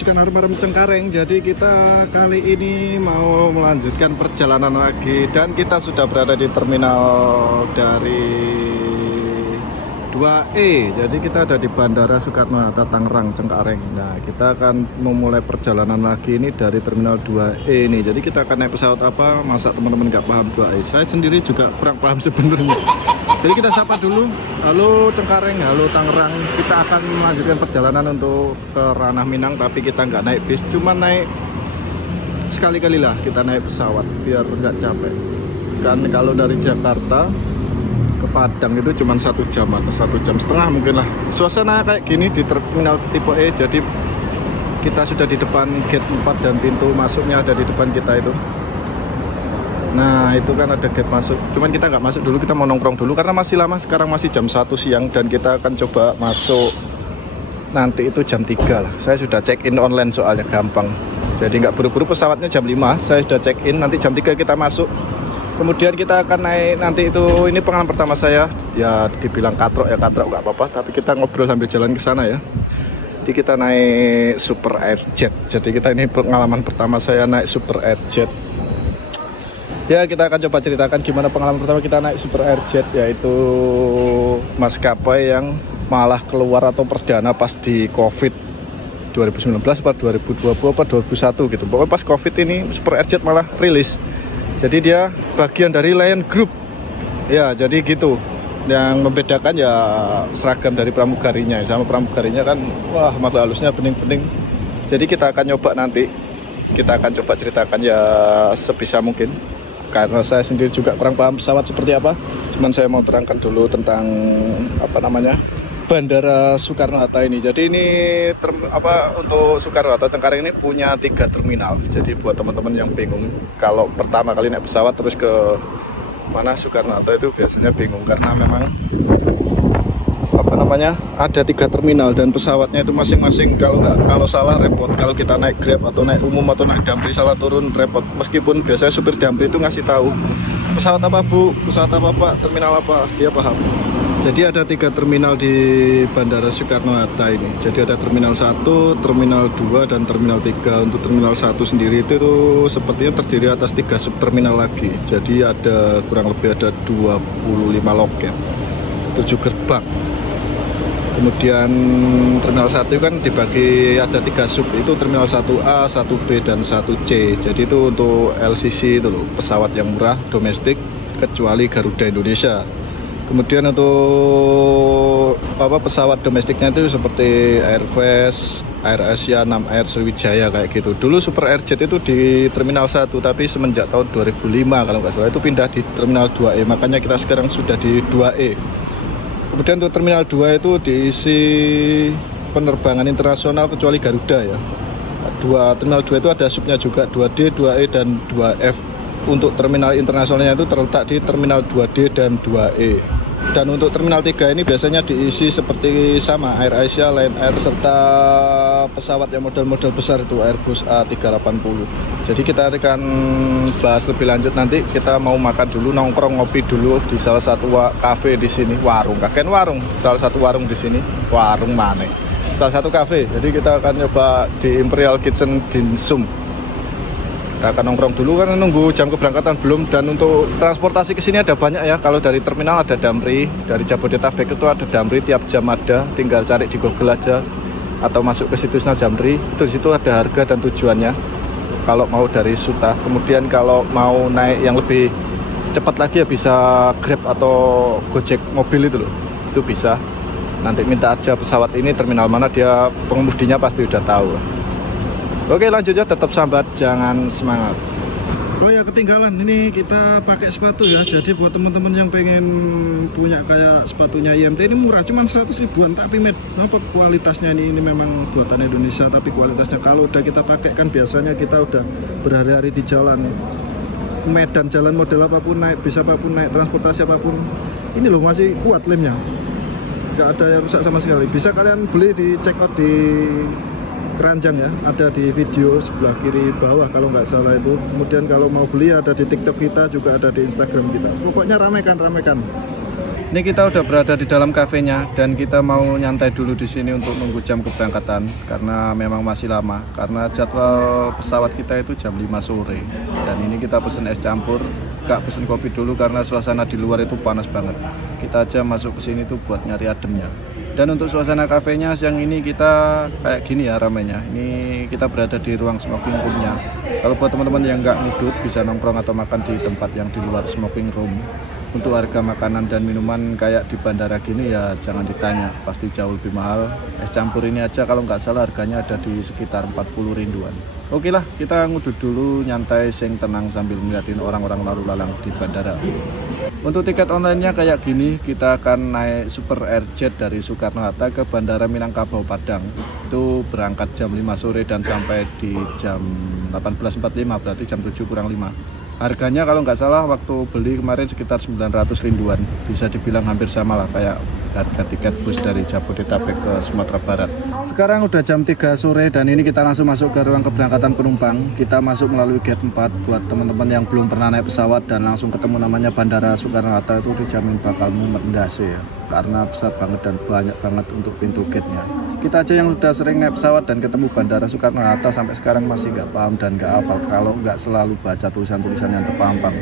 pasukan Arem Cengkareng. Jadi kita kali ini mau melanjutkan perjalanan lagi dan kita sudah berada di terminal dari 2E. Jadi kita ada di Bandara Soekarno-Hatta Tangerang Cengkareng. Nah, kita akan memulai perjalanan lagi ini dari terminal 2E ini. Jadi kita akan naik pesawat apa? Masa teman-teman nggak paham 2E? Saya sendiri juga kurang paham sebenarnya. Jadi kita sapa dulu. Halo Cengkareng, halo Tangerang. Kita akan melanjutkan perjalanan untuk ke ranah Minang, tapi kita nggak naik bis, cuma naik sekali-kali lah kita naik pesawat biar nggak capek. Dan kalau dari Jakarta ke Padang itu cuma 1 jam atau 1 jam setengah mungkin lah. Suasana kayak gini di terminal tipe E. Jadi kita sudah di depan gate 4 dan pintu masuknya ada di depan kita itu. Nah, itu kan ada gate masuk. Cuman kita nggak masuk dulu, kita mau nongkrong dulu karena masih lama. Sekarang masih jam 1 siang dan kita akan coba masuk nanti itu jam 3 lah. Saya sudah check in online soalnya gampang. Jadi nggak buru-buru, pesawatnya jam 5. Saya sudah check in, nanti jam 3 kita masuk. Kemudian kita akan naik nanti itu, ini pengalaman pertama saya. Ya dibilang katrok ya katrok nggak apa-apa, tapi kita ngobrol sambil jalan ke sana ya. Jadi kita naik Super Airjet. Jadi kita ini pengalaman pertama saya naik Super Airjet. Ya, kita akan coba ceritakan gimana pengalaman pertama kita naik Super Airjet, yaitu maskapai yang malah keluar atau perdana pas di Covid 2019 atau 2020 atau 2021 gitu. Pokoknya pas Covid ini Super Airjet malah rilis. Jadi dia bagian dari Lion Group. Ya, jadi gitu. Yang membedakan ya seragam dari pramugarinya. Sama pramugarinya kan, wah, makhluk halusnya bening-bening. Jadi kita akan coba nanti. Kita akan coba ceritakan ya sebisa mungkin. Karena saya sendiri juga kurang paham pesawat seperti apa. Cuman saya mau terangkan dulu tentang apa namanya Bandara Soekarno-Hatta ini. Jadi ini untuk Soekarno-Hatta Cengkareng ini punya 3 terminal. Jadi buat teman-teman yang bingung kalau pertama kali naik pesawat terus ke mana Soekarno-Hatta itu biasanya bingung karena memang ada 3 terminal dan pesawatnya itu masing-masing kalau salah repot. Kalau kita naik Grab atau naik umum atau naik Damri salah turun repot. Meskipun biasanya supir Damri itu ngasih tahu pesawat apa Bu, pesawat apa Pak, terminal apa, dia paham. Jadi ada 3 terminal di Bandara Soekarno-Hatta ini. Jadi ada terminal 1, terminal 2 dan terminal 3. Untuk terminal 1 sendiri itu sepertinya terdiri atas 3 subterminal lagi. Jadi ada kurang lebih ada 25 loket, 7 gerbang. Kemudian terminal 1 kan dibagi ada 3 sub, itu terminal 1A, 1B dan 1C. Jadi itu untuk LCC itu loh, pesawat yang murah domestik kecuali Garuda Indonesia. Kemudian untuk pesawat domestiknya itu seperti Airfast, AirAsia, 6Air, Sriwijaya kayak gitu. Dulu Super Airjet itu di terminal 1, tapi semenjak tahun 2005 kalau nggak salah itu pindah di terminal 2E. Makanya kita sekarang sudah di 2E. Kemudian untuk terminal 2 itu diisi penerbangan internasional kecuali Garuda ya. Terminal 2 itu ada subnya juga, 2D, 2E dan 2F. Untuk terminal internasionalnya itu terletak di terminal 2D dan 2E. Dan untuk terminal 3 ini biasanya diisi seperti sama AirAsia, Lion Air serta pesawat yang model-model besar itu Airbus A380. Jadi kita akan bahas lebih lanjut nanti. Kita mau makan dulu, nongkrong ngopi dulu di salah satu kafe di sini, warung, kakek warung, salah satu warung di sini, warung mana? Salah satu kafe. Jadi kita akan coba di Imperial Kitchen Dimsum. Kita akan nongkrong dulu karena nunggu jam keberangkatan belum. Dan untuk transportasi ke sini ada banyak ya. Kalau dari terminal ada Damri, dari Jabodetabek itu ada Damri, tiap jam ada. Tinggal cari di Google aja atau masuk ke situsnya Damri. Itu di situ ada harga dan tujuannya. Kalau mau dari Suta. Kemudian kalau mau naik yang lebih cepat lagi ya bisa Grab atau Gojek mobil itu loh. Itu bisa. Nanti minta aja pesawat ini terminal mana, dia pengemudinya pasti udah tahu. Oke, lanjut ya, tetap sambat, jangan semangat. Oh ya, ketinggalan, ini kita pakai sepatu ya. Jadi buat teman-teman yang pengen punya kayak sepatunya IMT ini murah, cuman 100 ribuan. Tapi kualitasnya ini memang buatan Indonesia. Tapi kualitasnya kalau udah kita pakai kan biasanya kita udah berhari-hari di jalan medan, jalan model apapun, naik bis apapun, naik transportasi apapun. Ini loh masih kuat lemnya, nggak ada yang rusak sama sekali. Bisa kalian beli di check out di keranjang ya, ada di video sebelah kiri bawah kalau nggak salah itu. Kemudian kalau mau beli ada di TikTok kita, juga ada di Instagram kita. Pokoknya ramekan. Ini kita udah berada di dalam kafenya dan kita mau nyantai dulu di sini untuk nunggu jam keberangkatan karena memang masih lama. Karena jadwal pesawat kita itu jam 5 sore. Dan ini kita pesen es campur, gak pesen kopi dulu karena suasana di luar itu panas banget. Kita aja masuk ke sini tuh buat nyari ademnya. Dan untuk suasana kafenya siang ini kita kayak gini ya ramainya. Ini kita berada di ruang smoking roomnya. Kalau buat teman-teman yang nggak ngudut bisa nongkrong atau makan di tempat yang di luar smoking room. Untuk harga makanan dan minuman kayak di bandara gini ya jangan ditanya, pasti jauh lebih mahal. Es campur ini aja kalau nggak salah harganya ada di sekitar 40 ribuan. Oke lah, kita ngudut dulu nyantai sing tenang sambil ngeliatin orang-orang lalu lalang di bandara. Untuk tiket online-nya kayak gini, kita akan naik Super Airjet dari Soekarno-Hatta ke Bandara Minangkabau Padang. Itu berangkat jam 5 sore dan sampai di jam 18.45, berarti jam 7 kurang 5. Harganya kalau nggak salah waktu beli kemarin sekitar 900 ribuan. Bisa dibilang hampir sama lah kayak harga tiket bus dari Jabodetabek ke Sumatera Barat. Sekarang udah jam 3 sore dan ini kita langsung masuk ke ruang keberangkatan penumpang. Kita masuk melalui gate 4 buat teman-teman yang belum pernah naik pesawat dan langsung ketemu namanya Bandara Soekarno-Hatta itu dijamin bakal mendase ya. Karena besar banget dan banyak banget untuk pintu gate-nya. Kita aja yang udah sering naik pesawat dan ketemu Bandara Soekarno-Hatta sampai sekarang masih nggak paham dan nggak hafal kalau nggak selalu baca tulisan-tulisan yang terpampang.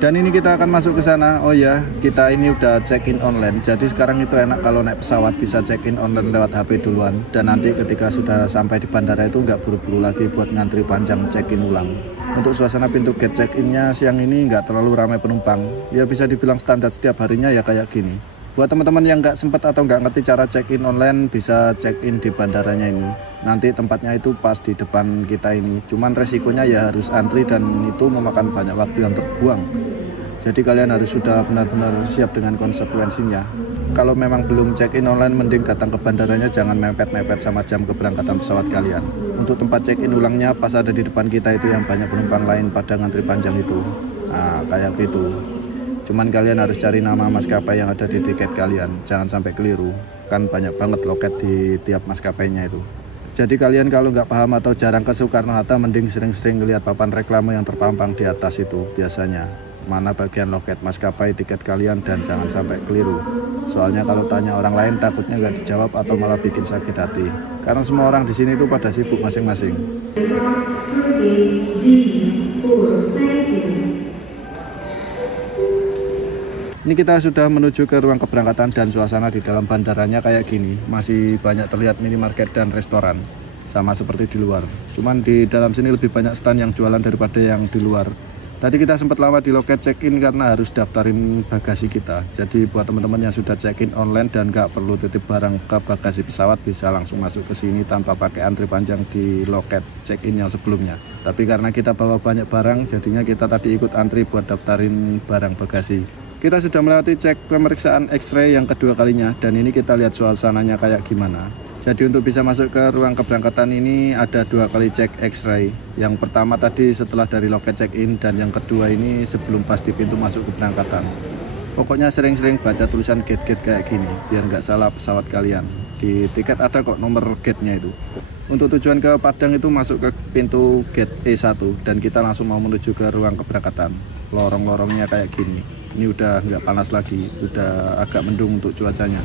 Dan ini kita akan masuk ke sana. Oh ya, kita ini udah check-in online. Jadi sekarang itu enak kalau naik pesawat bisa check-in online lewat HP duluan. Dan nanti ketika sudah sampai di bandara itu nggak buru-buru lagi buat ngantri panjang check-in ulang. Untuk suasana pintu gate check-innya siang ini nggak terlalu ramai penumpang. Ya bisa dibilang standar setiap harinya ya kayak gini. Buat teman-teman yang nggak sempat atau nggak ngerti cara check-in online, bisa check-in di bandaranya ini. Nanti tempatnya itu pas di depan kita ini. Cuman resikonya ya harus antri dan itu memakan banyak waktu yang terbuang. Jadi kalian harus sudah benar-benar siap dengan konsekuensinya. Kalau memang belum check-in online, mending datang ke bandaranya, jangan mepet-mepet sama jam keberangkatan pesawat kalian. Untuk tempat check-in ulangnya pas ada di depan kita itu yang banyak penumpang lain pada ngantri panjang itu. Nah, kayak gitu. Cuman kalian harus cari nama maskapai yang ada di tiket kalian, jangan sampai keliru. Kan banyak banget loket di tiap maskapainya itu. Jadi kalian kalau nggak paham atau jarang ke Soekarno-Hatta, mending sering-sering lihat papan reklame yang terpampang di atas itu biasanya. Mana bagian loket maskapai tiket kalian dan jangan sampai keliru. Soalnya kalau tanya orang lain takutnya nggak dijawab atau malah bikin sakit hati. Karena semua orang di sini itu pada sibuk masing-masing. Ini kita sudah menuju ke ruang keberangkatan dan suasana di dalam bandaranya kayak gini. Masih banyak terlihat minimarket dan restoran. Sama seperti di luar. Cuman di dalam sini lebih banyak stand yang jualan daripada yang di luar. Tadi kita sempat lama di loket check-in karena harus daftarin bagasi kita. Jadi buat teman-teman yang sudah check-in online dan nggak perlu titip barang ke bagasi pesawat, bisa langsung masuk ke sini tanpa pakai antri panjang di loket check-in yang sebelumnya. Tapi karena kita bawa banyak barang, jadinya kita tadi ikut antri buat daftarin barang bagasi. Kita sudah melewati cek pemeriksaan X-ray yang kedua kalinya dan ini kita lihat suasananya kayak gimana. Jadi untuk bisa masuk ke ruang keberangkatan ini ada 2 kali cek X-ray. Yang pertama tadi setelah dari loket check-in dan yang kedua ini sebelum pas di pintu masuk keberangkatan. Pokoknya sering-sering baca tulisan gate-gate kayak gini biar nggak salah pesawat kalian. Di tiket ada kok nomor gate-nya itu. Untuk tujuan ke Padang itu masuk ke pintu gate E1 dan kita langsung mau menuju ke ruang keberangkatan. Lorong-lorongnya kayak gini. Ini udah nggak panas lagi, udah agak mendung untuk cuacanya.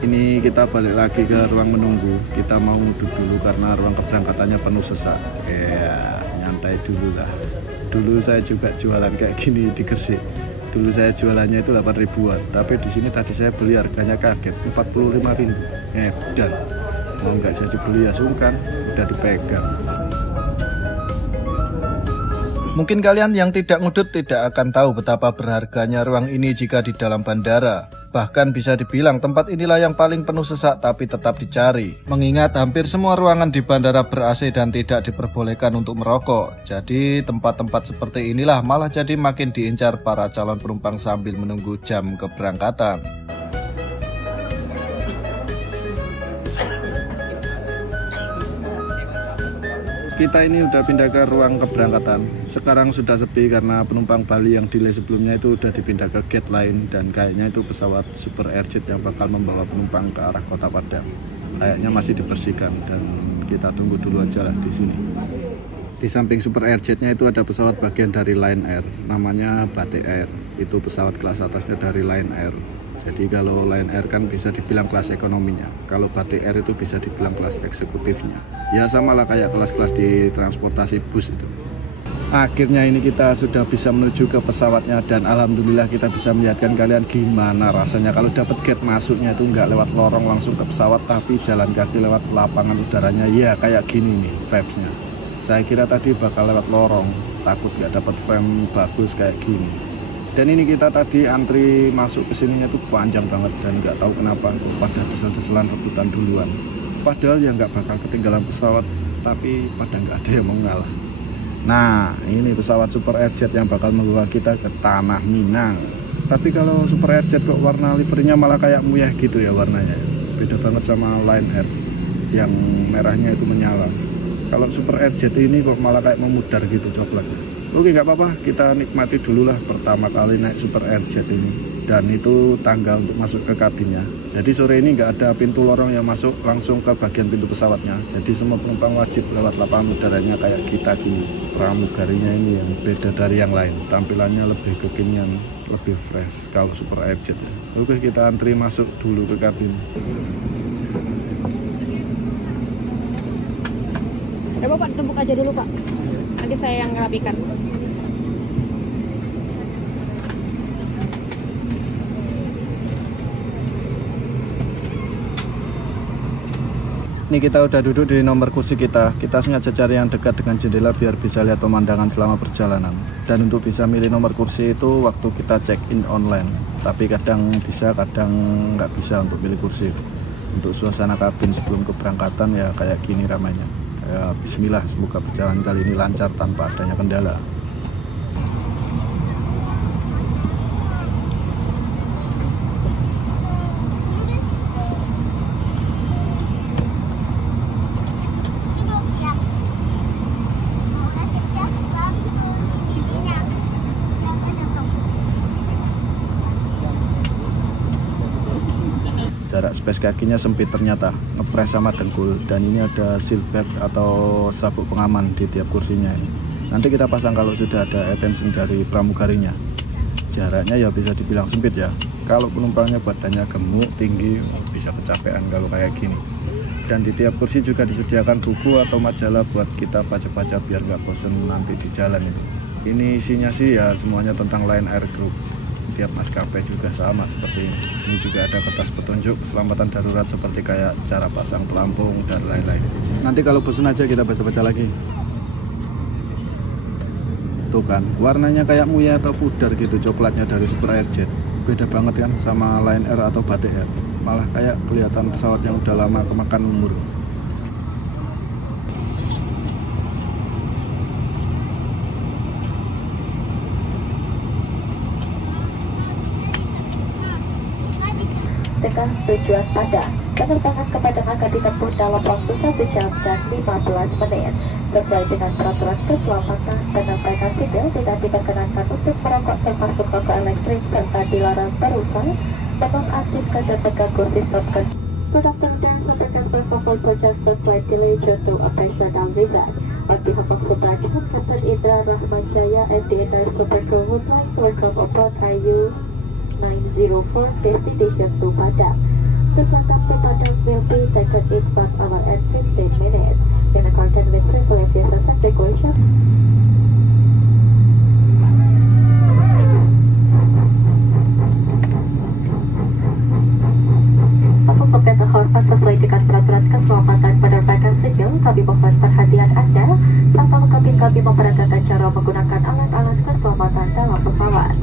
Ini kita balik lagi ke ruang menunggu. Kita mau duduk dulu karena ruang keberangkatannya penuh sesak. Ya, nyantai dulu lah. Dulu saya juga jualan kayak gini di Gresik. Dulu saya jualannya itu 8 ribuan. Tapi di sini tadi saya beli harganya kaget 45.000. Dan mau nggak jadi beli ya sungkan, udah dipegang. Mungkin kalian yang tidak ngudut tidak akan tahu betapa berharganya ruang ini jika di dalam bandara. Bahkan bisa dibilang tempat inilah yang paling penuh sesak tapi tetap dicari. Mengingat hampir semua ruangan di bandara ber-AC dan tidak diperbolehkan untuk merokok. Jadi tempat-tempat seperti inilah malah jadi makin diincar para calon penumpang sambil menunggu jam keberangkatan. Kita ini udah pindah ke ruang keberangkatan. Sekarang sudah sepi karena penumpang Bali yang delay sebelumnya itu udah dipindah ke gate lain. Dan kayaknya itu pesawat Super Airjet yang bakal membawa penumpang ke arah Kota Padang. Kayaknya masih dibersihkan dan kita tunggu dulu aja lah di sini. Di samping Super Airjetnya itu ada pesawat bagian dari Lion Air, namanya Batik Air. Itu pesawat kelas atasnya dari Lion Air. Jadi kalau Lion Air kan bisa dibilang kelas ekonominya, kalau Batik Air itu bisa dibilang kelas eksekutifnya. Ya samalah kayak kelas-kelas di transportasi bus itu. Akhirnya ini kita sudah bisa menuju ke pesawatnya dan alhamdulillah kita bisa melihatkan kalian gimana rasanya kalau dapat gate masuknya itu nggak lewat lorong langsung ke pesawat, tapi jalan kaki lewat lapangan udaranya. Ya kayak gini nih vibes-nya. Saya kira tadi bakal lewat lorong, takut nggak dapat frame bagus kayak gini. Dan ini kita tadi antri masuk ke sininya tuh panjang banget dan nggak tahu kenapa pada desel-deselan rebutan duluan. Padahal ya nggak bakal ketinggalan pesawat, tapi pada nggak ada yang mau ngalah. Nah, ini pesawat Super Airjet yang bakal membawa kita ke Tanah Minang. Tapi kalau Super Airjet kok warna liverinya malah kayak muyah gitu ya warnanya. Beda banget sama Lion Air yang merahnya itu menyala. Kalau Super Airjet ini kok malah kayak memudar gitu coklatnya. Oke, nggak apa-apa, kita nikmati dulu lah pertama kali naik Super Airjet ini. Dan itu tangga untuk masuk ke kabinnya. Jadi sore ini nggak ada pintu lorong yang masuk langsung ke bagian pintu pesawatnya. Jadi semua penumpang wajib lewat lapangan udaranya kayak kita di pramugarinya ini yang beda dari yang lain. Tampilannya lebih kekinian, lebih fresh kalau Super Airjet. Oke, kita antri masuk dulu ke kabin. Ya Bapak ditumpuk aja dulu Pak, nanti saya yang rapikan. Ini kita udah duduk di nomor kursi kita. Kita sengaja cari yang dekat dengan jendela biar bisa lihat pemandangan selama perjalanan. Dan untuk bisa milih nomor kursi itu waktu kita check-in online. Tapi kadang bisa, kadang nggak bisa untuk pilih kursi. Untuk suasana kabin sebelum keberangkatan ya kayak gini ramainya. Ya, bismillah, semoga perjalanan kali ini lancar tanpa adanya kendala. Jarak space kakinya sempit ternyata, ngepres sama dengkul. Dan ini ada seat belt atau sabuk pengaman di tiap kursinya ini. Nanti kita pasang kalau sudah ada attention dari pramugarinya. Jaraknya ya bisa dibilang sempit ya. Kalau penumpangnya badannya gemuk, tinggi, bisa kecapean kalau kayak gini. Dan di tiap kursi juga disediakan buku atau majalah buat kita baca-baca biar nggak bosen nanti di jalan itu. Ini isinya sih ya semuanya tentang Lion Air Group. Tiap maskapai juga sama seperti ini. Ini juga ada kertas petunjuk keselamatan darurat seperti kayak cara pasang pelampung dan lain-lain. Nanti kalau bosan aja kita baca-baca lagi. Tuh kan, warnanya kayak muyah atau pudar gitu coklatnya dari Super Airjet. Beda banget kan sama Lion Air atau Batik Air. Malah kayak kelihatan pesawat yang udah lama kemakan umur. Dengan tujuan Padang, penerbangan ke Padang akan ditempuh dalam waktu 1 jam dan 15 menit. Sesuai dengan peraturan keselamatan, penerbangan sipil tidak diperkenankan untuk merokok termasuk rokok elektrik serta dilarang berusaha menonaktifkan dan mengganggu sistem kerja. Good afternoon, sampaikan protokol adjusted flight delay due to operational reason. On behalf of Subhajit, Captain Indra Rahman Jaya and the entire Super Crew would like to welcome aboard IU 904 destination to Padang. The flight to Padang will be taken in 1 hour and 15 minutes in accordance with travel aviation and regulations. Untuk pemerintah hormat sesuai dengan peraturan keselamatan penerbangan sipil, kami mohon perhatian Anda saat kabin kami memperagakan cara menggunakan alat-alat keselamatan dalam pesawat.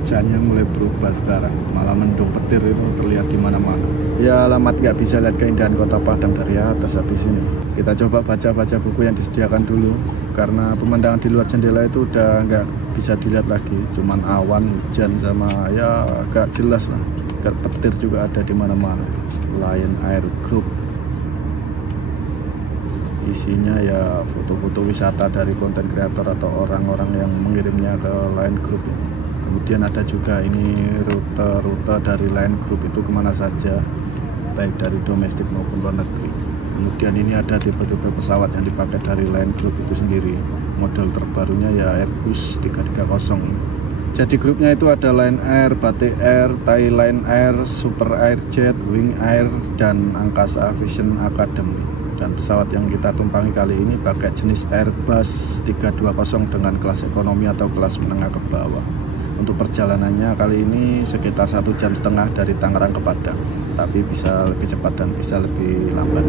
cuacanya mulai berubah sekarang, malah mendung petir itu terlihat di mana-mana. Ya alamat nggak bisa lihat keindahan kota Padang dari atas habis ini. Kita coba baca-baca buku yang disediakan dulu, karena pemandangan di luar jendela itu udah nggak bisa dilihat lagi, cuman awan, hujan sama ya agak jelas lah. Petir juga ada di mana-mana. Lion Air Group, isinya ya foto-foto wisata dari konten kreator atau orang-orang yang mengirimnya ke Lion Group ini. Kemudian ada juga ini rute-rute dari Lion Group itu kemana saja, baik dari domestik maupun luar negeri. Kemudian ini ada tipe-tipe pesawat yang dipakai dari Lion Group itu sendiri. Model terbarunya ya Airbus 330. Jadi grupnya itu ada Lion Air, Batik Air, Thai Lion Air, Super Airjet, Wing Air, dan Angkasa Aviation Academy. Dan pesawat yang kita tumpangi kali ini pakai jenis Airbus 320 dengan kelas ekonomi atau kelas menengah ke bawah. Untuk perjalanannya kali ini sekitar 1,5 jam dari Tangerang ke Padang, tapi bisa lebih cepat dan bisa lebih lambat.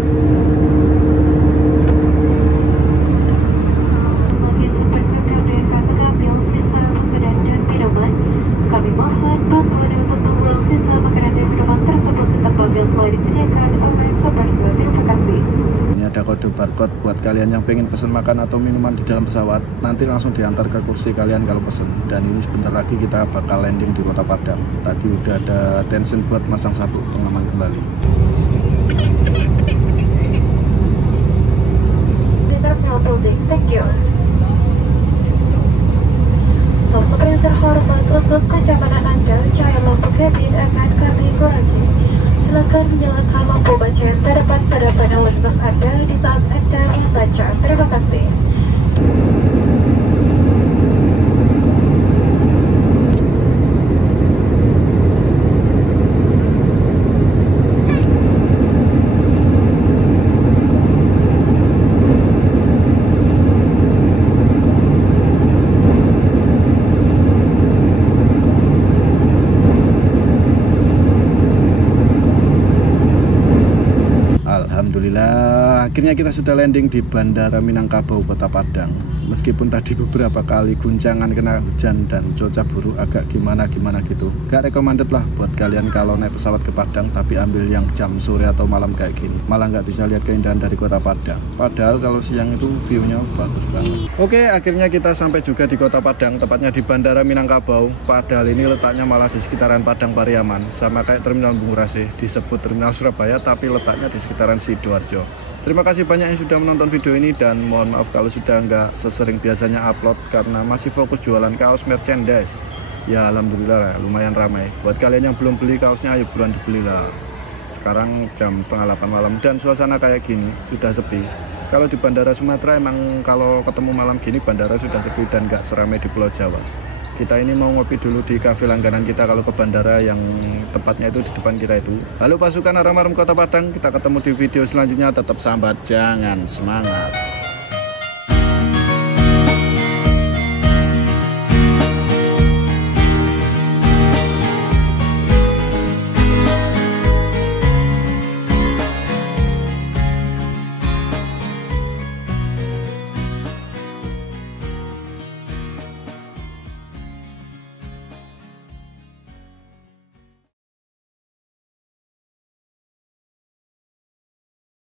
Ini ada kode barcode buat kalian yang pengen pesan makan atau minuman di dalam pesawat, nanti langsung diantar ke kursi kalian kalau pesen. Dan ini sebentar lagi kita bakal landing di kota Padang. Tadi udah ada tension buat masang satu pengaman kembali. Thank you. Untuk yang terhormat, untuk kenyamanan Anda, cahaya lampu kabin akan kami kurangi. Silakan menyalakan lampu baca yang terdapat pada panel lintas Anda di saat Anda membaca. Terima kasih. Alhamdulillah, akhirnya kita sudah landing di Bandara Minangkabau, Kota Padang. Meskipun tadi beberapa kali guncangan kena hujan dan cuaca buruk agak gimana-gimana gitu. Gak recommended lah buat kalian kalau naik pesawat ke Padang, tapi ambil yang jam sore atau malam kayak gini. Malah nggak bisa lihat keindahan dari Kota Padang. Padahal kalau siang itu view-nya bagus banget. Oke, akhirnya kita sampai juga di Kota Padang, tepatnya di Bandara Minangkabau. Padahal ini letaknya malah di sekitaran Padang Pariaman, sama kayak Terminal Bungurasih, disebut Terminal Surabaya, tapi letaknya di sekitaran Sidoarjo. Terima kasih banyak yang sudah menonton video ini, dan mohon maaf kalau sudah nggak sesering biasanya upload karena masih fokus jualan kaos merchandise. Ya alhamdulillah lumayan ramai. Buat kalian yang belum beli kaosnya, ayo buruan dibeli lah. Sekarang jam 7:30 malam dan suasana kayak gini sudah sepi. Kalau di Bandara Sumatera emang kalau ketemu malam gini bandara sudah sepi dan nggak seramai di Pulau Jawa. Kita ini mau ngopi dulu di kafe langganan kita kalau ke bandara, yang tempatnya itu di depan kita itu. Halo pasukan Aram Aram Kota Padang, kita ketemu di video selanjutnya. Tetap sambat, jangan semangat.